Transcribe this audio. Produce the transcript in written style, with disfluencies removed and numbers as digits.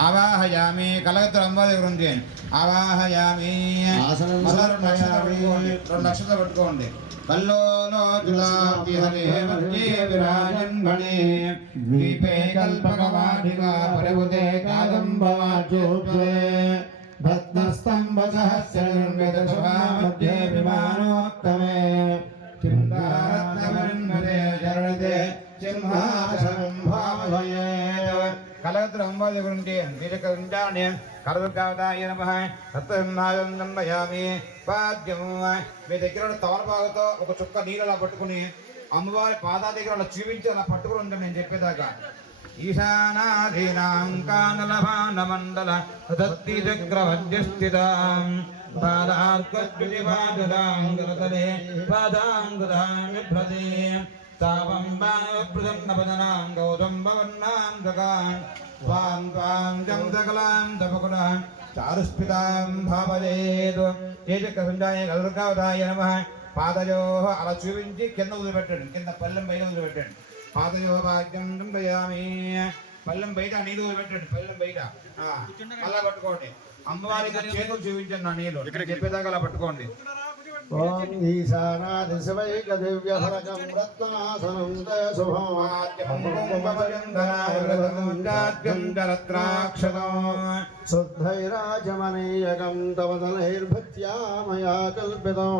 ఆవాహయామి కలగత్తులంబాది గురించి ఆవాహయామి రెండు లక్షలు పట్టుకోండి కల్లోలో జులాతి హరే వర్గే విరాజన్ గణే ద్వీపే కల్పకవాటికా పరిబుదే కాదంబవాచోత్వే భద్రస్తంభ సహస్రనిర్మితశోభా మధ్యే విమానోత్తమే చిందారత్నమన్మదే జరణతే సింహాసనం భావయే కలగత్తుల అంబాది గురించి బీజకృంచాన్ని కరదుర్గావతాయ నమః తత్వసింహాయం నమయామి పాద్యము మీ దగ్గర తవలపాగుతో ఒక చుక్క నీళ్ళలా పట్టుకుని అమ్మవారి పాదాల దగ్గర అలా చూపించి అలా పట్టుకుని ఉంటాం నేను చెప్పేదాకా ఈశానాధీనాం కానలభానమండల దత్తి చక్రవద్యస్థితాం పాదార్కద్విపాదులాంగతలే పాదాంగుదాం విభ్రతే తావం ప్రసన్నపదనాం గౌతం భవన్నాం జగాన్ స్వాం త్వాం జం సకలాం తపకులాం చారుస్ఫితాం భావయేతు తేజకృంజాయ కదుర్గావతాయ నమః పాదయో అలా చూపించి కింద వదిలిపెట్టండి కింద పల్లెం బయట వదిలిపెట్టండి పాదయో భాగ్యం చింతయామి పల్లెం బయట నీళ్ళు వదిలిపెట్టండి పల్లెం బయట అలా పట్టుకోండి అమ్మవారికి చేతులు చూపించండి నా నీళ్ళు ఇక్కడ చెప్పేదాకా అలా పట్టుకోండి ఓం ఈశానాదిశవైక దివ్యఫలకం రత్నాసనం శుద్ధైరాజమనీయకం తవ దలైర్భక్త్యా మయా కల్పితం